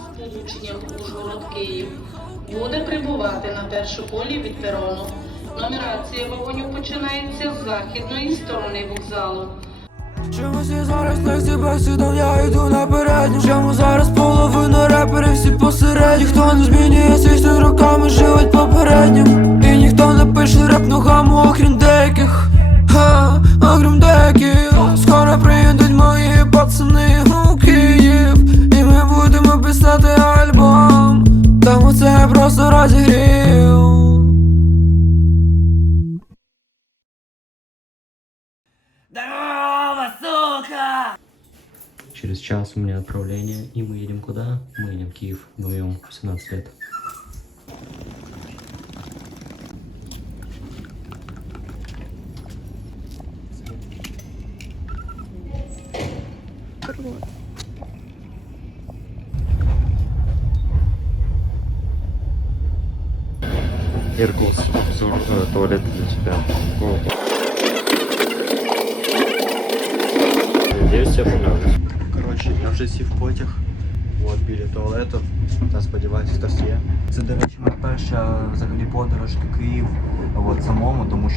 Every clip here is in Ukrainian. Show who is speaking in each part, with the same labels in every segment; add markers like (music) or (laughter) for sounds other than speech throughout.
Speaker 1: сполученням Ужгород-Київ буде прибувати на першу колі від перону. Нумерація вагонів починається з західної сторони вокзалу.
Speaker 2: Чомусь я зараз не себе сідав, я йду на Чому зараз половина реперів всі посередні. Ніхто не змінює свій роками живуть попереднім. І ніхто не пише реп ногами, окрім деяких. Ха, окрім деяких. Скоро приїдуть мої пацани писати альбом Тому це просто розігрів
Speaker 3: Через час у меня отправление, и мы едем куда? Мы едем в Киев вдвоем, 17 лет.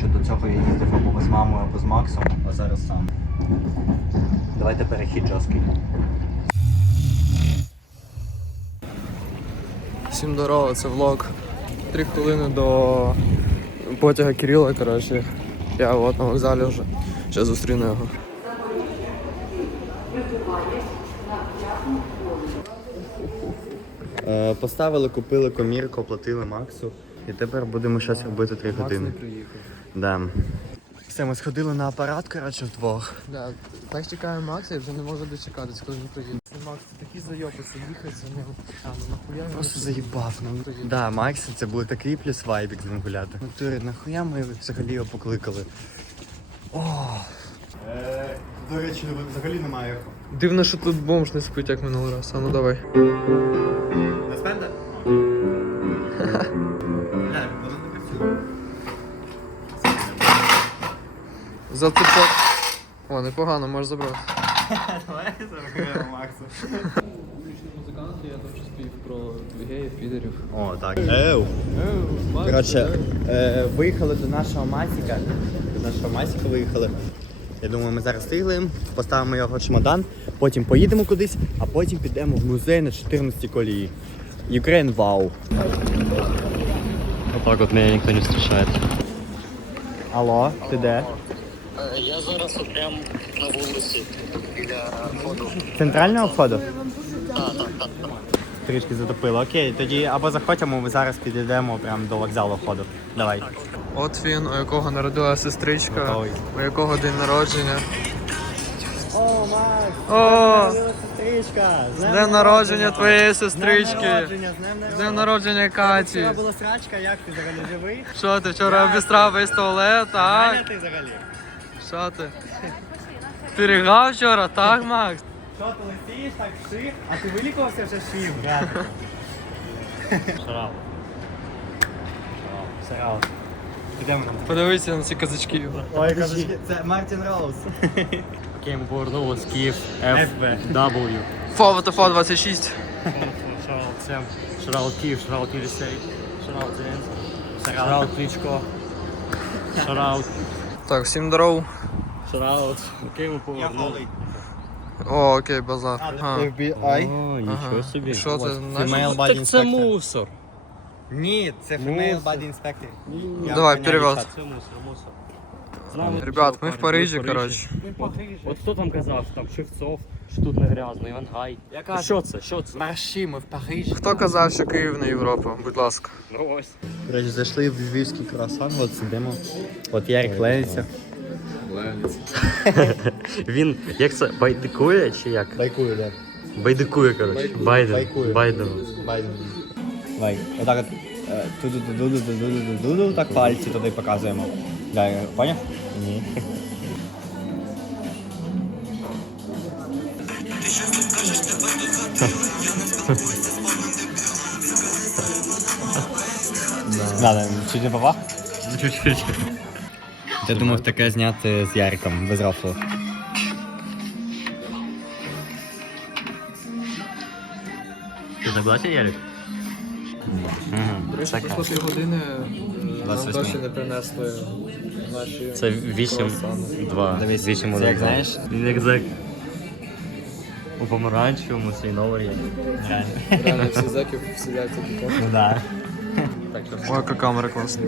Speaker 4: Що до цього я їздив або з мамою, або з Максом, а зараз сам. Давайте перехід жорсткий.
Speaker 2: Всім здорово, це влог. Три хвилини до потяга Кирила, коротше. Я от на вокзалі вже. Зараз зустріну його.
Speaker 4: Е, поставили, купили комірку, оплатили Максу. І тепер будемо щось робити 3 години.
Speaker 2: приїхав.
Speaker 4: Да. Все, ми сходили на апарат, коротше, вдвох.
Speaker 2: Да, так чекаю Макса і вже не можу дочекатись, коли він приїде. Макс, ти такий зайобився, їхати за ним. А, ну нахуя він
Speaker 4: Просто заїбав. Ну, да, Максі це буде такий плюс вайбік з ним гуляти. Ну, Турі, нахуя ми взагалі його покликали? О! Е, до речі, взагалі немає.
Speaker 2: Дивно, що тут бомж не спить, як минулий раз. А ну давай.
Speaker 4: Не спенде? (laughs) Бля, воно не працює.
Speaker 2: Зацепок. О, непогано, можеш забрати.
Speaker 4: Давай заберемо Максу.
Speaker 2: Музиканти, я там щось спів про геїв, підерів.
Speaker 4: О, так. Еу. Коротше, е, виїхали до нашого Масіка. До нашого Масіка виїхали. Я думаю, ми зараз встигли, поставимо його чемодан, потім поїдемо кудись, а потім підемо в музей на 14 колії. Ukraine Wow.
Speaker 3: Вот так вот меня никто не встречает.
Speaker 4: Алло, ти де?
Speaker 5: Я зараз от прям на вулиці біля входу.
Speaker 4: Центрального входу? Трішки затопило. Окей, тоді або заходимо, ми зараз підійдемо прямо до вокзалу входу. Давай.
Speaker 2: От він, у якого народила сестричка,
Speaker 4: Готовий.
Speaker 2: у якого день народження.
Speaker 4: О, Макс!
Speaker 2: О!
Speaker 4: сестричка!
Speaker 2: З днем народження твоєї сестрички!
Speaker 4: З
Speaker 2: З днем народження Каті!
Speaker 4: Вчора була срачка, як ти взагалі живий?
Speaker 2: Що ти вчора обістрав весь туалет, так?
Speaker 4: ти взагалі?
Speaker 2: Що ти? Пірігав вчора, так, Макс?
Speaker 4: Що ти летиш, так шив, а ти вилікувався вже шив?
Speaker 3: Шарал.
Speaker 4: Сарал. Підемо.
Speaker 2: Подивися на ці казачки.
Speaker 4: Ой, кажучи, це Мартін Роуз.
Speaker 3: Окей, мы повернулись Киев
Speaker 4: FB.
Speaker 3: FW.
Speaker 2: Фо ВТФ 26.
Speaker 3: Шарал всем. Шарал Киев, Шарал Киевсей. Шарал Зеленский. Шарал Кличко. Шарал.
Speaker 2: Так, всім здоров.
Speaker 3: Окей, мы
Speaker 4: Я
Speaker 2: О, окей, базар. А,
Speaker 4: FBI.
Speaker 3: О, нічого
Speaker 2: ага.
Speaker 3: собі.
Speaker 2: І Що?
Speaker 4: Female body
Speaker 3: Так це
Speaker 4: inspector.
Speaker 3: мусор.
Speaker 4: Ні, це Female Body Inspector. Я
Speaker 2: давай,
Speaker 4: охороняю
Speaker 2: перевод.
Speaker 3: Це мусор, мусор.
Speaker 2: Ребят, ми в Парижі,
Speaker 3: ми в
Speaker 2: коротше.
Speaker 3: От, от хто там казав, там Шевцов, що тут не грязно, Івангай. Що це? Що це?
Speaker 4: Марші, ми в Парижі.
Speaker 2: Хто казав, що Київ не Європа? Будь ласка.
Speaker 3: Ну ось.
Speaker 4: Коротше, зайшли в львівський круасан, от сидимо. От Ярик лениться.
Speaker 3: Він як це байдикує чи як?
Speaker 4: Байкую, да.
Speaker 3: Байдикує, коротше. Байден.
Speaker 4: Байкує.
Speaker 3: Байден.
Speaker 4: Байден. Давай, отак от. е, Туду-ду-ду-ду-ду-ду-ду, так пальці туди показуємо. Да, поняв? Ні. Да, да, чуть не попав?
Speaker 3: Чуть-чуть.
Speaker 4: Я думав таке зняти з Яриком, без рофлу.
Speaker 3: Ти согласен, Ярик?
Speaker 6: До речі, пів години, нам
Speaker 4: 28.
Speaker 6: досі не принесли наші
Speaker 3: Це 8, 2, 8,
Speaker 4: це як знаєш?
Speaker 3: Він як зек. У помаранчевому свіноварі.
Speaker 4: Реально.
Speaker 6: Реально всі зеків сидять такі.
Speaker 4: Ну да.
Speaker 6: Ой, яка камера класна.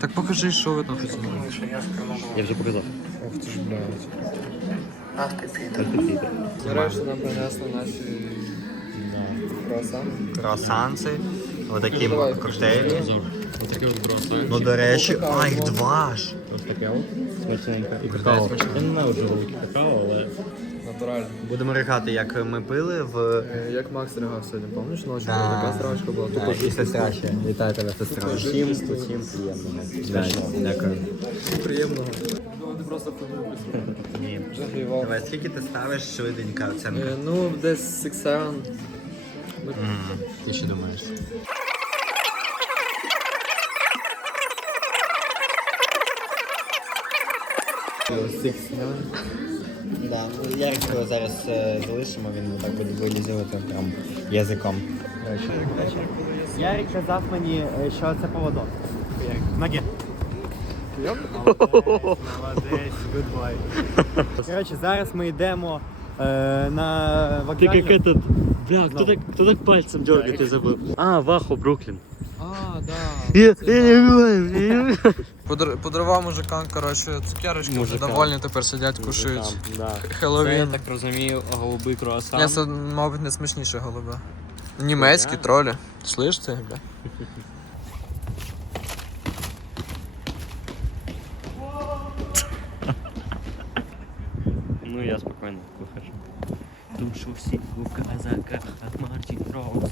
Speaker 6: Так покажи, що ви там хотіли.
Speaker 3: Я вже показав.
Speaker 6: Ох ти ж блядь. Нарешті нам принесли наші круасани.
Speaker 4: Круасанці, отакі
Speaker 6: Давай.
Speaker 4: коктейлі.
Speaker 3: Отаке от бросаю.
Speaker 4: Ну, до речі, а їх два ж.
Speaker 3: Ось таке от. Смачненько. І какао. Я не велике какао, але...
Speaker 6: Натурально.
Speaker 4: Будемо ригати, як ми пили в
Speaker 6: Е, Як Макс ригав сьогодні, пам'ятаєш, ночі
Speaker 4: Да.
Speaker 6: така страшка була. Тупо
Speaker 4: і сестра ще. Вітаю тебе, сестра.
Speaker 3: Всім, всім приємного.
Speaker 4: Дякую.
Speaker 6: приємного. Ти просто подивився.
Speaker 4: Ні. Давай, скільки ти ставиш швиденько оцінку?
Speaker 6: Е, Ну, десь 6-7.
Speaker 4: Ти що думаєш? Да, ну, Ярик зараз е, залишимо, він так буде вилізувати прям язиком.
Speaker 7: Ярик казав мені, е, що це поводок. Ноги. Молодець, гудбай. Коротше, зараз ми йдемо е, на
Speaker 3: Ти
Speaker 7: вокзальну.
Speaker 3: як этот... Бля, хто так, хто так пальцем дергає, ти забув? А, Вахо, Бруклін.
Speaker 6: А, да.
Speaker 3: Я, я не знаю, я не знаю.
Speaker 6: Подарував мужикам, коротше, цукерочки, вже
Speaker 3: Мужикам.
Speaker 6: довольні тепер сидять, кушають.
Speaker 3: Да. Це, я
Speaker 6: Хеллоуін.
Speaker 3: так розумію, голубий круасан.
Speaker 6: Це, мабуть, не смачніше голубе. Німецькі тролі. Слиш це, бля?
Speaker 3: Ну, я спокійно вихожу. Душу всіх у казаках, Мартін Роуз.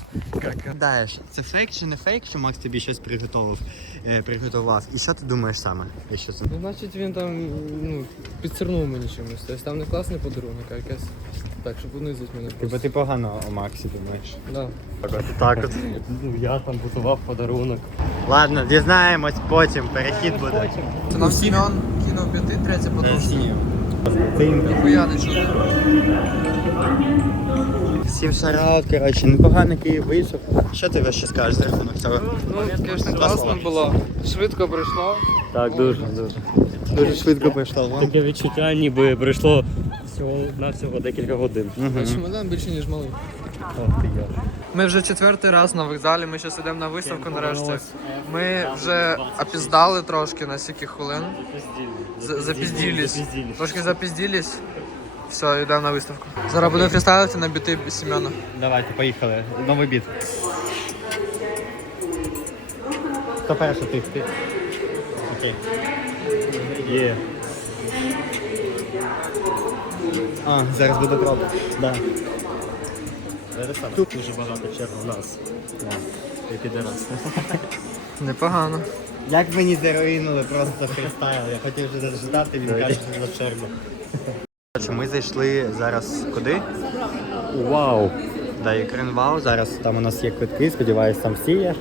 Speaker 4: Гадаєш, це фейк чи не фейк, що Макс тобі щось приготував, е, приготував? І що ти думаєш саме? Якщо це
Speaker 6: Ну, значить він там ну, підсернув мені чимось. Тобто там не класний подарунок, а якесь. Так, щоб унизить мене просто.
Speaker 4: ти погано о Максі думаєш.
Speaker 6: Да.
Speaker 4: Так от.
Speaker 3: Ну, я там готував подарунок.
Speaker 4: Ладно, дізнаємось потім, перехід буде.
Speaker 6: Це нам Сім'ян кинув п'яти, третя подушка. Ніхуя не чути.
Speaker 4: Всім шараут, коротше, непоганий Київ вийшов. Що ти ще скажеш за рахунок цього?
Speaker 6: Ну, звісно, класно було. Швидко пройшло.
Speaker 3: Так, дуже, дуже.
Speaker 4: Дуже швидко пройшло.
Speaker 3: Таке відчуття, ніби пройшло всього на всього декілька годин.
Speaker 6: Чемодан більше, ніж малий.
Speaker 3: Ох ти я.
Speaker 6: Ми вже четвертий раз на вокзалі, ми зараз йдемо на виставку нарешті. Ми вже опіздали трошки на стільки хвилин. З- Запізділись. Трошки запізділись. Все, йдемо на виставку. Зараз буду фрістайлити на біти Сім'яна.
Speaker 4: Давайте, поїхали. Новий біт. Хто перший? Ти? Ти. Окей. Є. А, зараз буде правда. Да.
Speaker 3: Тут дуже багато черг у нас. Ти підерас. (laughs)
Speaker 6: Непогано.
Speaker 4: Як мені заруїнули просто фрістайл. Я хотів вже заждати, він каже, що за чергу. Ми зайшли зараз куди?
Speaker 3: Вау!
Speaker 4: Да, Ukraine Wow. Зараз там у нас є квитки, сподіваюся, там всі є.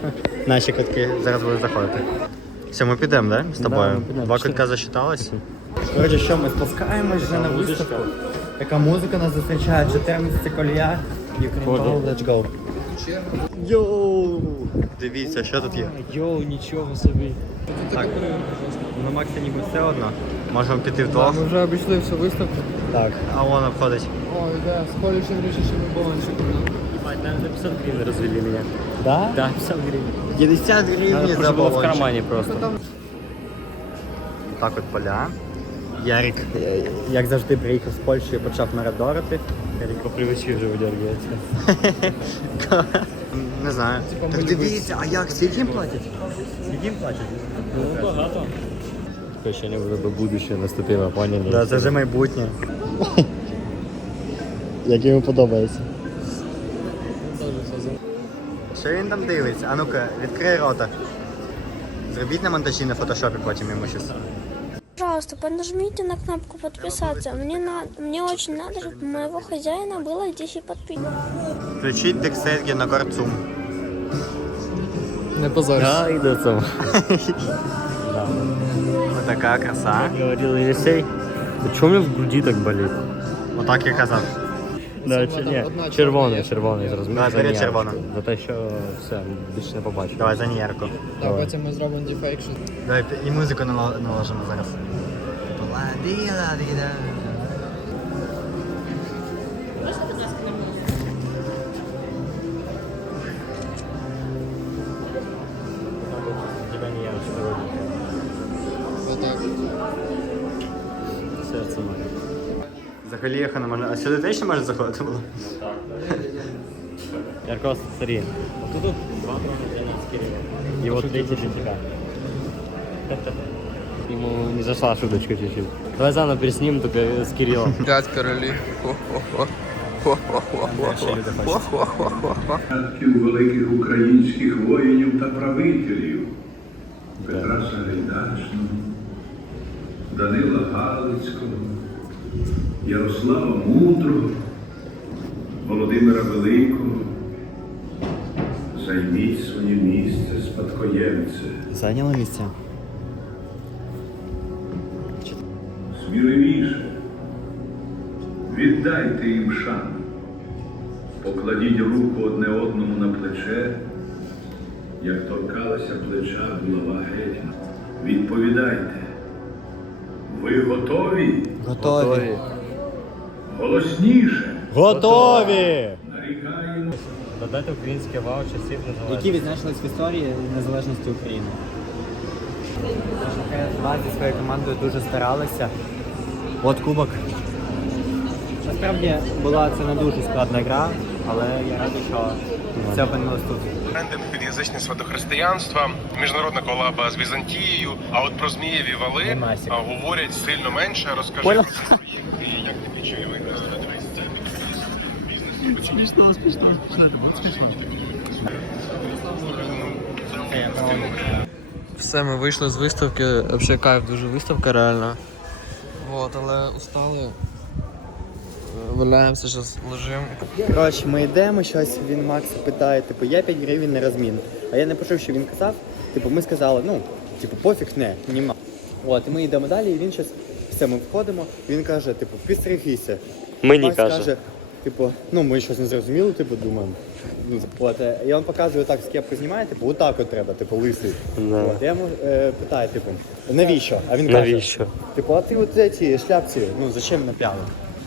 Speaker 4: Наші квитки зараз будуть заходити. Все, ми підемо, да? З тобою.
Speaker 3: підемо.
Speaker 4: Два квитка засчиталось. Коротше, що ми спускаємось вже на виставку. Яка музика нас зустрічає, 14 колія. Ukraine let's go. Йоу! Дивіться, що тут є.
Speaker 3: Йоу, нічого собі.
Speaker 4: Так. На Максі ніби все одно. Можемо піти вдвох.
Speaker 6: Ми вже обійшли всю виставку.
Speaker 4: Так. А вон обходить.
Speaker 6: Ой, да, з колючим рішучим балончиком.
Speaker 3: Ебать, наверное, 50 гривен развели меня.
Speaker 4: Да?
Speaker 3: Да, 50 гривен.
Speaker 4: 50 гривень
Speaker 3: Надо
Speaker 4: за
Speaker 3: было в кармане просто.
Speaker 4: Так от поля. Ярик, е, як завжди, приїхав з Польщі і почав марадорити.
Speaker 3: Ярик по привычке уже выдергивается.
Speaker 4: Не знаю. Так дивіться, а як скільки їм платять?
Speaker 3: Скільки їм платять? Ну, багато. Таке ще не буде будущее наступило, поняли?
Speaker 4: Да, це вже майбутнє. Як йому подобається. Що він там дивиться? А ну-ка, відкрий рота. Зробіть на монтажі на фотошопі потім йому щось.
Speaker 8: Пожалуйста, поднажмите на кнопку подписаться. Мне надо, мне очень надо, чтобы у моего хозяина было 10 подписчиков.
Speaker 4: Включіть дексельки на карцум.
Speaker 6: Не позорься.
Speaker 3: Да, и до цього.
Speaker 4: Отака краса.
Speaker 3: Говорил Елисей, а чё у меня в груди так болит?
Speaker 4: Отак я казав.
Speaker 3: Да,
Speaker 6: Це
Speaker 3: чи,
Speaker 6: одна-
Speaker 3: ні,
Speaker 6: одна
Speaker 3: червоний,
Speaker 6: чорна.
Speaker 3: червоний, зрозумів.
Speaker 4: Давай,
Speaker 3: за
Speaker 4: бери
Speaker 3: ніяк.
Speaker 4: червону.
Speaker 3: За те, що все, більше не побачу.
Speaker 4: Давай за ніярку.
Speaker 6: Так, потім ми зробимо дефейкшн.
Speaker 4: Давай і музику нало- наложимо зараз.
Speaker 3: Тебе ніяк, що
Speaker 6: Отак.
Speaker 3: Серце моє.
Speaker 4: Взагалі ехо не можна. А сюди теж ще може заходити було?
Speaker 3: Яркос, смотри. Вот тут два трона для нас Кирилла. И вот третий для тебя. Ему не зашла шуточка чуть-чуть. Давай заново переснимем только с Кириллом. (laughs)
Speaker 6: П'ять
Speaker 9: нащадків великих українських воїнів та правителів Петра Сагайдачного, Данила Галицького, Ярослава Мудрого, Володимира Великого. Займіть своє місце, спадкоємце.
Speaker 4: Зайняло місце.
Speaker 9: Сміливіше. Віддайте їм шану. Покладіть руку одне одному на плече, як торкалася плеча булава гетьмана. Відповідайте. Ви готові?
Speaker 4: Готові.
Speaker 9: Голосніше.
Speaker 4: Готові!
Speaker 9: Нарікаємо.
Speaker 3: Додайте українське вау часів незалежності.
Speaker 4: Які відзначились в історії незалежності України. Два зі своєю командою дуже старалися. От кубок. Насправді була це не дуже складна гра, але я радий, що це опинилось тут.
Speaker 10: Брендинг під язичництво до християнства, міжнародна колаба з Візантією. А от про змієві вали а, говорять сильно менше. Розкажи про ці проєкти, і як тобі чи виглядає
Speaker 6: Все, ми вийшли з виставки. Взагалі кайф, дуже виставка реально. Вот, але устали. Е, Валяємося, зараз лежимо.
Speaker 4: Коротше, ми йдемо щось, він Макса питає, типу, я 5 гривень на розмін. А я не почув, що він казав. Типу, ми сказали, ну, типу, пофіг, не, нема. От, і ми йдемо далі, і він щось, все, ми входимо, він каже, типу, підстригися.
Speaker 3: Мені
Speaker 4: Макс
Speaker 3: каже.
Speaker 4: типу, ну ми щось не зрозуміли, типу, думаємо. Ну, от, е, і він показує так, з кепку знімає, типу, отак от треба, типу, лисий.
Speaker 3: Да.
Speaker 4: От, я йому е, питаю, типу, навіщо? А він каже,
Speaker 3: Навіщо?
Speaker 4: Типу, а ти от ці шляпці, ну зачем напяли?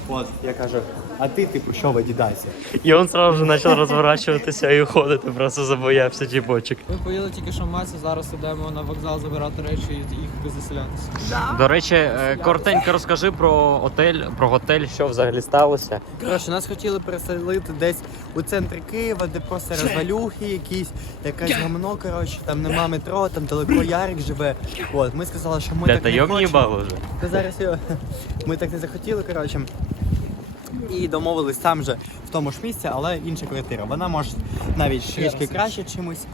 Speaker 4: От, я кажу, а ти, типу, що в Адідасі?
Speaker 3: І він сразу же почав розворачуватися і уходити, просто забоявся тіпочок.
Speaker 6: Ми поїли тільки що в Масі, зараз йдемо на вокзал забирати речі і їхати заселятися.
Speaker 3: До речі, е, коротенько розкажи про отель, про готель, що взагалі сталося.
Speaker 4: Коротше, нас хотіли переселити десь у центрі Києва, де просто розвалюхи якісь, якесь гамно, коротше, там нема метро, там далеко Ярик живе. От, ми сказали, що ми
Speaker 3: Де
Speaker 4: так
Speaker 3: та
Speaker 4: не хочемо.
Speaker 3: вже.
Speaker 4: Та зараз його- ми так не захотіли, коротше. І домовились там же в тому ж місці, але інша квартира. Вона може навіть трішки краще чимось,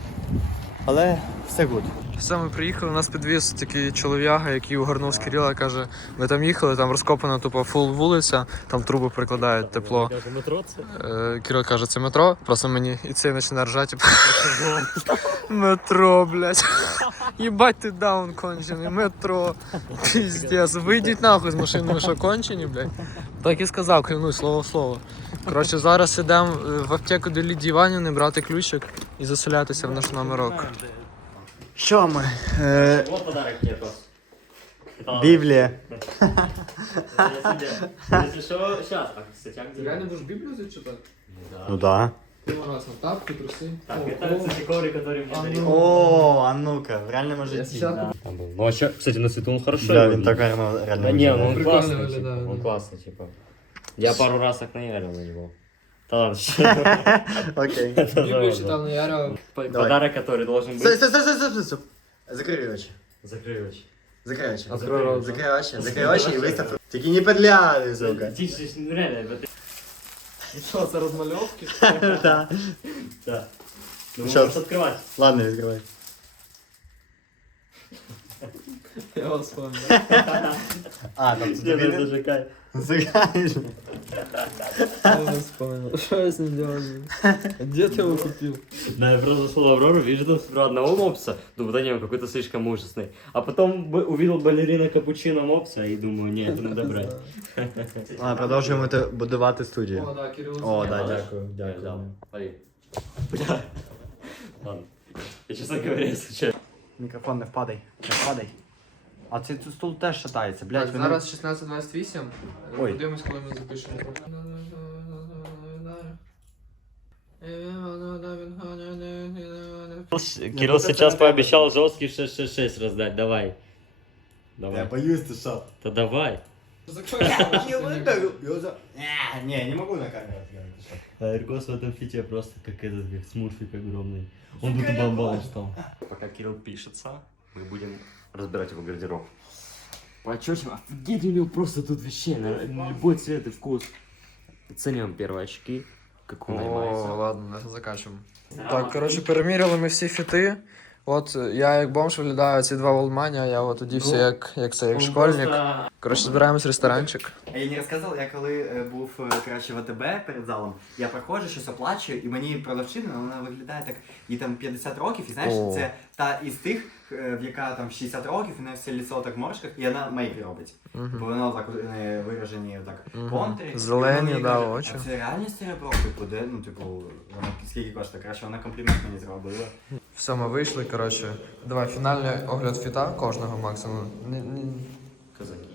Speaker 4: але все гуд.
Speaker 6: Ми приїхали, нас підвіз такий чолов'яга, який угорнув з Кирила, каже, ми там їхали, там розкопана тупо фул вулиця, там труби прикладають тепло.
Speaker 3: Метро це?
Speaker 6: Е, Кирил каже, це метро, просто мені і цей починає ржати. типу, (laughs) Метро, блядь. (laughs) Єбать ти даун кончений, метро. Піздец, вийдіть нахуй з машини, ви що кончені, блядь. Так і сказав, клянусь, слово в слово. Коротше, зараз ідемо в аптеку до Лідії Іванівни, брати ключик і заселятися в наш номерок.
Speaker 4: Що ми? Е,
Speaker 3: Вот подарок Яркос.
Speaker 4: Біблія.
Speaker 3: Если что, сейчас. так, кстати, а где?
Speaker 6: будеш Біблію зачитати?
Speaker 4: Ну да.
Speaker 6: Раз на тапки, труси.
Speaker 3: Так, это, кстати, коврик, который мне дарил.
Speaker 4: О, а ну-ка, в реальному житті.
Speaker 6: щас-
Speaker 3: Там был. Ну, а ща- кстати, на свету он хорошо.
Speaker 4: Да,
Speaker 3: выглядит.
Speaker 4: він так реально реально.
Speaker 3: Да не, ну
Speaker 4: виглядає.
Speaker 3: он
Speaker 6: Прикольно
Speaker 3: классный, типа,
Speaker 6: выглядает,
Speaker 3: он
Speaker 6: да.
Speaker 3: классный, типа. Я пару раз так наярил на него. Да ладно, (laughs)
Speaker 4: Окей.
Speaker 6: Біблію читав, не яра.
Speaker 3: Подарок, который должен
Speaker 4: Стой,
Speaker 3: быть.
Speaker 4: стой, стой, стой, стой, стой. Закрий очі.
Speaker 3: Закрой очи.
Speaker 4: Закрий очі.
Speaker 6: Открой рот.
Speaker 4: Закрий очі, закрий очі і вистав. Тільки не підглядай, сука.
Speaker 3: Тише, ну реально, это...
Speaker 6: Що, це розмальовки? (laughs)
Speaker 4: Да.
Speaker 3: Да. Ну,
Speaker 4: Щас.
Speaker 3: можешь открывать.
Speaker 4: Ладно, відкривай.
Speaker 6: Я вас пам'ятаю. (laughs)
Speaker 4: А, там
Speaker 3: Тебе
Speaker 4: тобі не...
Speaker 3: зажигай.
Speaker 4: Закриєш.
Speaker 6: Что я с ним делаю? Где ты его купил?
Speaker 3: Да, я просто зашел в Аврору, вижу там сперва одного мопса, думаю, да не, он какой-то слишком ужасный. А потом б- увидел балерина капучино мопса и думаю, не, это надо брать.
Speaker 4: А, продовжуємо те- будувати студію.
Speaker 6: О, да, Кирилл.
Speaker 4: О, да,
Speaker 3: Я
Speaker 4: дякую,
Speaker 3: Я
Speaker 4: дякую.
Speaker 3: взял. Смотри. (laughs) Бля. Ладно. Я, честно говоря, если честно.
Speaker 4: Мікрофон не впадай, не впадай. А цей тут стул теж шатається, блядь.
Speaker 6: Так,
Speaker 4: мене-
Speaker 6: зараз 16.28.
Speaker 4: Ой.
Speaker 6: Подивимось, коли ми запишемо.
Speaker 3: Кирилл сейчас пообещал жесткий 666 раздать, давай. Давай.
Speaker 4: боюсь, ти що?
Speaker 3: Да давай.
Speaker 4: Не, не могу на камеру
Speaker 3: Айркос в этом фите просто как этот, как смурфик огромный. Он тут бомбал стал. Пока Кирилл пишется, мы будем разбирать его гардероб. Почетим, офигеть, у него просто тут вещей на на любой цвет и вкус. Оцениваем первые очки, как он
Speaker 6: О,
Speaker 3: наймається.
Speaker 6: ладно, закачуємо. Так, коротше, переміряли ми всі фіти. От я як бомж виглядаю, ці два волдмані, а я от одівся як, як це, як школьник. Коротше, збираємось в ресторанчик.
Speaker 4: А я не розказав, я коли е, був е, коротше, в АТБ перед залом, я проходжу, щось оплачую, і мені продавчина, вона виглядає так, їй там 50 років, і знаєш,
Speaker 6: О.
Speaker 4: це та із тих, е, в яка там 60 років, і на все ліцо так в моршках, і вона мейк робить. Бо воно так виражені так
Speaker 6: Мгм.
Speaker 4: контурі.
Speaker 6: Зелені,
Speaker 4: І вона мені
Speaker 6: да,
Speaker 4: каже,
Speaker 6: очі.
Speaker 4: А це реально серебро, типу, де, ну, типу, вона скільки коштує? Краще вона комплімент мені зробила.
Speaker 6: Все, ми вийшли, коротше. Давай, фінальний огляд фіта кожного максимум. Ні- ні-
Speaker 3: Казаки.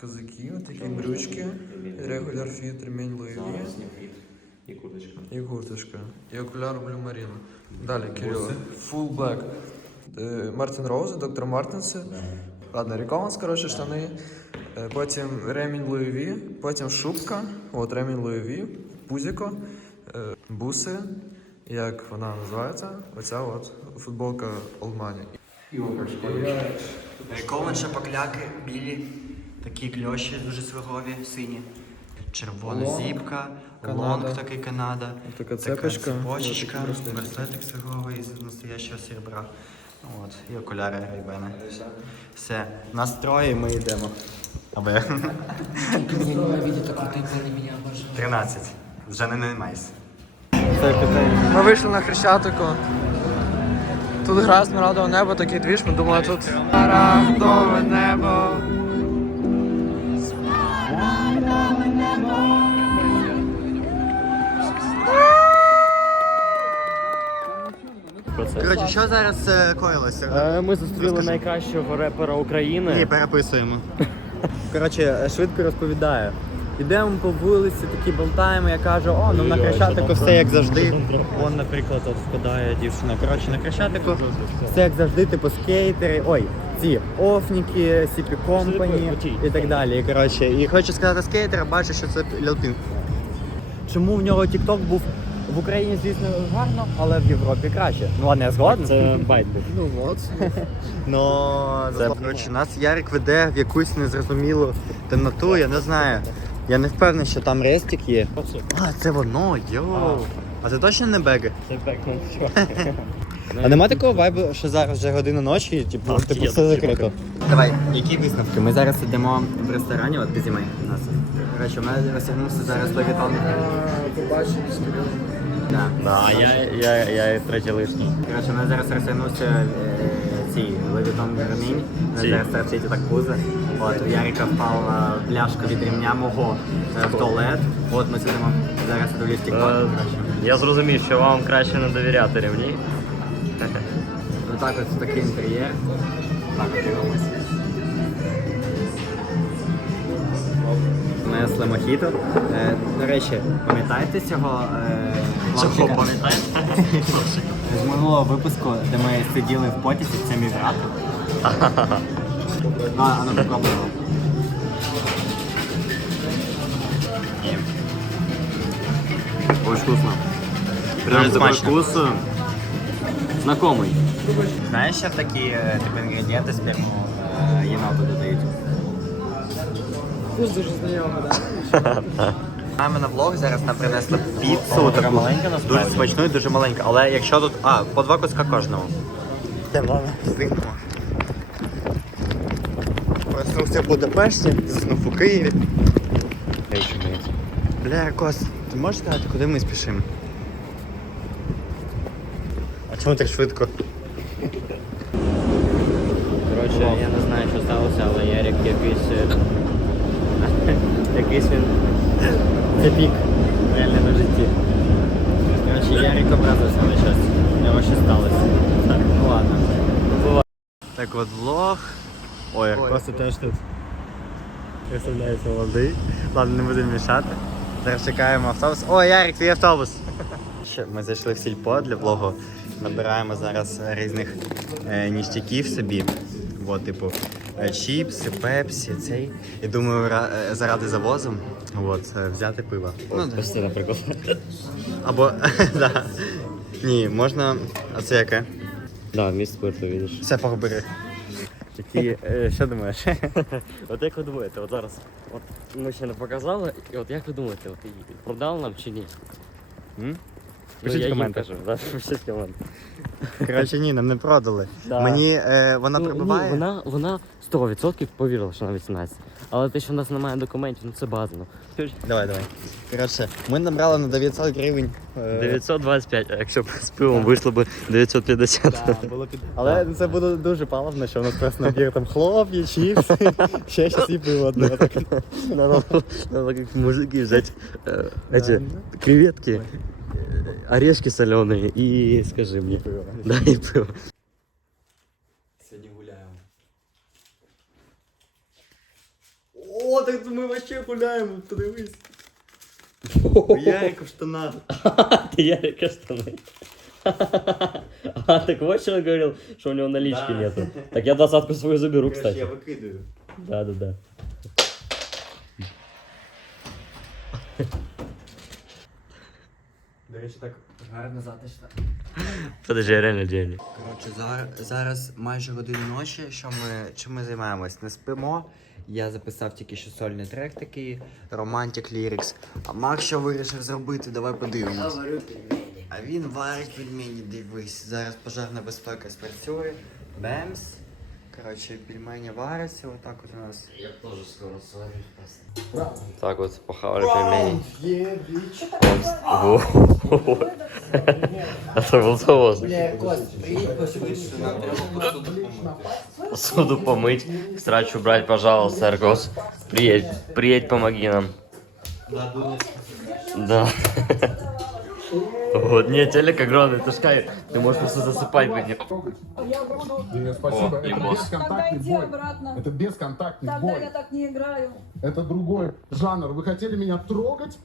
Speaker 6: Козаки, такі брючки, регуляр фіт, ремінь
Speaker 3: курточка.
Speaker 6: і курточка. І окуляр Marine. Далі, Кирило. Full black. Е, Мартін Роуз, доктор Мартинси. Ладно, Рікованс, коротше, штани. Е, Потім ремінь Louis потім шубка, от ремінь Louis пузіко, е, буси, як вона називається, оця от футболка Old Money.
Speaker 4: Кован шапокляки білі, такі кльоші дуже свигові, сині. Червона
Speaker 6: Лонг,
Speaker 4: зіпка,
Speaker 6: Канада.
Speaker 4: лонг такий Канада.
Speaker 6: Така цепочка,
Speaker 4: цепочечка,
Speaker 6: браслетик.
Speaker 4: свиговий з настоящого серебра. От, і окуляри райбени. Все, нас троє, ми йдемо. Я. 13. Вже не наймайся.
Speaker 6: Ми вийшли на Хрещатику. Тут гра Смарадове небо, такий двіж, ми думали тут. Смарагдове небо.
Speaker 4: Коротше, що зараз е, коїлося?
Speaker 3: Ми зустріли найкращого репера України.
Speaker 4: Ні, переписуємо. (laughs) Коротше, швидко розповідаю. Йдемо по вулиці, такі болтаємо, я кажу, о, ну на
Speaker 3: Ой,
Speaker 4: Хрещатику все як завжди. Вон, наприклад, от впадає дівчина. Коротше, на Хрещатику все як завжди, типу скейтери, ой, ці офніки, сіпі компані і так далі. І, коротше, і хочу сказати скейтера, бачу, що це Лілпін. Чому в нього TikTok був в Україні, звісно, гарно, але в Європі краще. Ну ладно, я згоден.
Speaker 3: Це байт був.
Speaker 6: Ну от. (laughs)
Speaker 4: Но це коротше, нас Ярик веде в якусь незрозумілу темноту, я не знаю. Я не впевнений, що там рестик є. А, це воно, йоу. А це точно не беги?
Speaker 3: Це беком, чувак. (laughs)
Speaker 4: А нема такого вайбу, що зараз вже година ночі, і, типу,
Speaker 3: Так,
Speaker 4: типу
Speaker 3: є
Speaker 4: все закрито. Давай, які висновки? Ми зараз йдемо в ресторані, от підійми нас. Коротше, у мене розтягнувся зараз левітон. Да.
Speaker 3: Да, я, я, я третій лишній.
Speaker 4: Коротше, у мене зараз розтягнувся е, цей левітон ремінь. У мене
Speaker 3: Ці.
Speaker 4: зараз торчить так пузо. От, у Ярика впала пляшка від ремня мого е, в туалет. От ми сидимо зараз дивлюсь TikTok.
Speaker 3: Е,
Speaker 4: коротше.
Speaker 3: Я зрозумів, що вам краще не довіряти рівні.
Speaker 4: Отак от такий інтер'єр. Так от дивимось. Несли мохіто. Е, до речі, пам'ятаєте цього е, хлопчика?
Speaker 3: пам'ятаєте? (laughs)
Speaker 4: З минулого випуску, де ми сиділи в потязі, це мій брат. (laughs) Ну, а ну попробуємо.
Speaker 3: Очень вкусно. Прям
Speaker 4: Дуже
Speaker 3: такой
Speaker 4: смачно.
Speaker 3: вкус э, знакомый.
Speaker 4: Знаєш, ще такі е, типу, інгредієнти сперму е, єноту додають?
Speaker 6: Вкус дуже знайомий, так? (laughs)
Speaker 4: Маємо на влог, зараз нам принесли піцу, таку маленька дуже смачну і дуже маленька. Але якщо тут. А, по два куска кожного. Зникнемо. Проснувся в Будапешті, заснув у Києві. Бля, Кос, ти можеш сказати, куди ми спішимо? Чому так швидко?
Speaker 3: Коротше, я не знаю, що сталося, але Ярик якийсь. е, (laughs) якийсь він. Це пік реально на житті. Коротше, Ярик образився на щось. Нього щось сталося. Так, ну ладно.
Speaker 4: Так от влог. Ой, Аркоси теж тут. Представляється молодий. Ладно, не будемо мішати. Зараз чекаємо автобус. О, Ярик, твій автобус. Ще ми зайшли в сільпо для влогу. Набираємо зараз різних е, ніштяків собі. От, типу, е, чіпси, пепсі, цей. І думаю, ра- е, заради завозу от, е, взяти пиво. Ну, да.
Speaker 3: Наприклад.
Speaker 4: Або. (laughs) да. Ні, можна. А це яке?
Speaker 3: Да, міст спирту, видиш.
Speaker 4: Це погбери. Які, е, що думаєш? (laughs)
Speaker 3: От як ви думаєте, от зараз, от ми ще не показали, і от як ви думаєте, от продав нам чи ні?
Speaker 4: М?
Speaker 3: Ну,
Speaker 4: Пишіть
Speaker 3: я їм
Speaker 4: коменти.
Speaker 3: кажу, да, пишіть коменти.
Speaker 4: Коротше, ні, нам не продали.
Speaker 3: Да.
Speaker 4: Мені е, вона
Speaker 3: Ну,
Speaker 4: прибуває.
Speaker 3: Ні, вона, вона 100% повірила, що на 18. Але те, що в нас немає документів, ну це базано.
Speaker 4: Давай, давай. Коротше, ми набрали на 900 гривень. е,
Speaker 3: 925, а якщо б з пивом вийшло б 950.
Speaker 4: да, було під... Але це буде дуже паливно, що у нас просто набір там хлоп'я, чіпси, ще щось і пиво одне. Так.
Speaker 3: Надо, надо как мужики взять э, эти креветки, э, орешки соленые и скажи мне. Да, и пиво.
Speaker 4: Сьогодні гуляємо. О, так ми вообще гуляємо, подивись. Ярик в штанах. (laughs)
Speaker 3: Ты Ярика штаны. А, так вот что он говорил, что у него налички
Speaker 4: Да.
Speaker 3: нету. Так я двадцатку свою заберу,
Speaker 4: Коротше, я
Speaker 3: кстати.
Speaker 4: викидаю.
Speaker 3: Да, да, да.
Speaker 4: До речі, так гарно затишно.
Speaker 3: Подожди, реально деньги.
Speaker 4: Коротше, зараз, зараз майже година ночі. Що ми чим ми займаємось? Не спимо. Я записав тільки що сольний трек такий Romantic Lyrics. А Марк що вирішив зробити? Давай подивимось. А він варить пельмені, дивись. Зараз пожежна безпека спрацює. Бемс. Коротше, пельмені варяться, отак от у нас.
Speaker 3: Я тоже скоро сварюсь Так вот, похавали пельмени. (laughs) Это был завоз. Посуду помыть, срач убрать, пожалуйста, Аргос. Приедь, приедь, помоги нам. Да. Вот, не, телек огромный, ты ж кайф. Ты можешь просто засыпать в нем.
Speaker 11: Спасибо.
Speaker 3: О, и
Speaker 11: это
Speaker 3: босс.
Speaker 11: бесконтактный
Speaker 12: иди
Speaker 11: бой.
Speaker 12: обратно.
Speaker 11: Это бесконтактный
Speaker 12: Тогда
Speaker 11: бой.
Speaker 12: я так не играю.
Speaker 11: Это другой жанр. Вы хотели меня трогать?